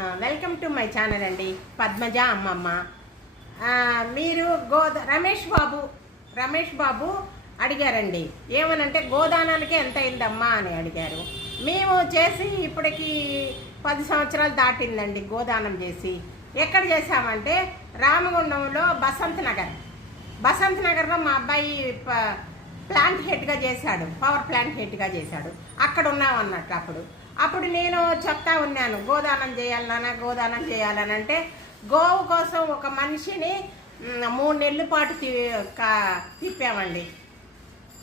Welcome to my channel అండి. పద్మజ అమ్మమ్మ. మీరు గోద రమేష్ బాబు రమేష్ బాబు అడిగారండి. ఏమనంటే గోదానానికి ఎంత అయిందమ్మా అని అడిగారు. మేము చేసి ఇప్పటికి పది సంవత్సరాలు దాటిందండి గోదానం చేసి. ఎక్కడ చేశామంటే రామగుండంలో బసంత్ నగర్. బసంత్ నగర్లో మా అబ్బాయి ప- ప్లాంట్ హెడ్గా చేశాడు. పవర్ ప్లాంట్ హెడ్గా చేశాడు. అక్కడ ఉన్నాం అన్నట్టు అప్పుడు. అప్పుడు నేను చెప్తా ఉన్నాను గోదానం చేయాలన్నా గోదానం చేయాలని అంటే గోవు కోసం ఒక మనిషిని మూడు నెలల పాటు తి కా- తిప్పామండి.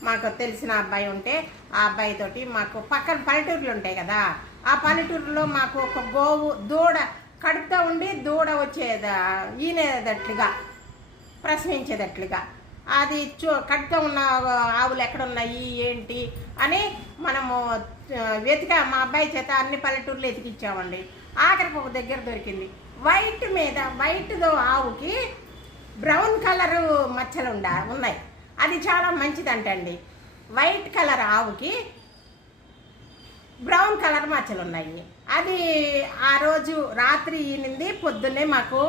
మాకు తెలిసిన అబ్బాయి ఉంటే ఆ అబ్బాయితోటి మాకు పక్కన పల్లెటూర్లు ఉంటాయి కదా ఆ పల్లెటూరులో మాకు ఒక గోవు దూడ కడుపుతో ఉండి దూడ వచ్చేదా ఈనేదట్లుగా ప్రశ్నించేదట్లుగా. అది చూ కడుపుతో ఉన్న ఆవులు ఎక్కడ ఉన్నాయి ఏంటి అని మనము వెతిక మా అబ్బాయి చేత అన్ని పల్లెటూర్లు ఎతికిచ్చామండి ఆఖరికి ఒక దగ్గర దొరికింది. వైట్ మీద వైట్దో ఆవుకి బ్రౌన్ కలరు మచ్చలు ఉండా ఉన్నాయి. అది చాలా మంచిదంటండి. వైట్ కలర్ ఆవుకి బ్రౌన్ కలర్ మచ్చలు ఉన్నాయి. అది ఆ రోజు రాత్రి ఈనింది పొద్దున్నే మాకు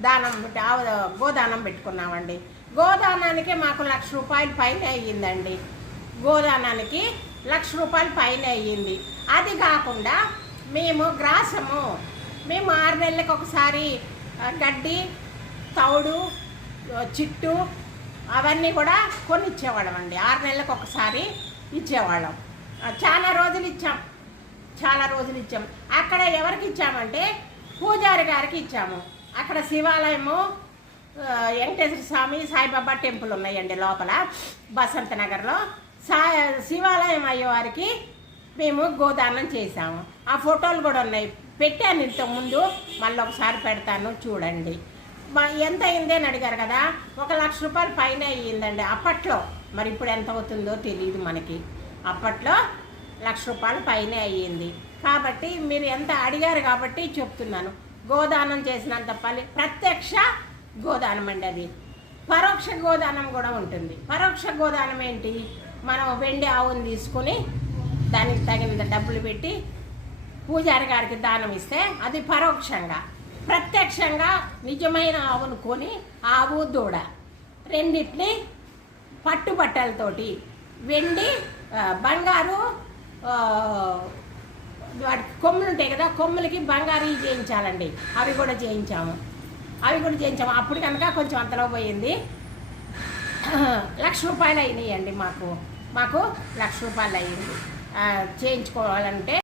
దానం ఆవు గోదానం పెట్టుకున్నామండి. గోదానానికి మాకు లక్ష రూపాయలు పైన అయ్యిందండి. గోదానానికి లక్ష రూపాయలు పైన అయ్యింది. అది కాకుండా మేము గ్రాసము మేము ఆరు నెలలకు ఒకసారి గడ్డి తౌడు చిట్టు అవన్నీ కూడా కొన్ని ఇచ్చేవాళ్ళం అండి. ఆరు నెలలకు ఒకసారి ఇచ్చేవాళ్ళం. చాలా రోజులు ఇచ్చాం. చాలా రోజులు ఇచ్చాం. అక్కడ ఎవరికి ఇచ్చామంటే పూజారి గారికి ఇచ్చాము. అక్కడ శివాలయము వెంకటేశ్వర స్వామి సాయిబాబా టెంపుల్ ఉన్నాయండి లోపల బసంత నగర్లో సా శివాలయం అయ్యేవారికి మేము గోదానం చేసాము ఆ ఫోటోలు కూడా ఉన్నాయి. పెట్టాను ఇంతకు ముందు మళ్ళీ ఒకసారి పెడతాను చూడండి. ఎంత అయింది అని అడిగారు కదా? ఒక లక్ష రూపాయలు పైన అయ్యిందండి. అప్పట్లో. మరి ఇప్పుడు ఎంత అవుతుందో తెలియదు మనకి. అప్పట్లో లక్ష రూపాయలు పైన అయ్యింది. కాబట్టి మీరు ఎంత అడిగారు కాబట్టి చెప్తున్నాను. గోదానం చేసినంత పని ప్రత్యక్ష గోదానం అండి అది. పరోక్ష గోదానం కూడా ఉంటుంది. పరోక్ష గోదానం ఏంటి? మనం వెండి ఆవుని తీసుకొని దానికి తగినంత డబ్బులు పెట్టి పూజారి గారికి దానం ఇస్తే అది పరోక్షంగా ప్రత్యక్షంగా నిజమైన ఆవును కొని ఆవు దూడ రెండింటిని పట్టుబట్టలతోటి వెండి బంగారు వాటికి వాటి కొమ్ములు ఉంటాయి కదా కొమ్ములకి బంగారు చేయించాలండి. అవి కూడా చేయించాము. అవి కూడా చేయించాము. అప్పుడు కనుక కొంచెం అంతలో పోయింది. లక్ష రూపాయలు అయినాయండి మాకు. మాకు లక్ష రూపాయలు అయ్యింది చేయించుకోవాలంటే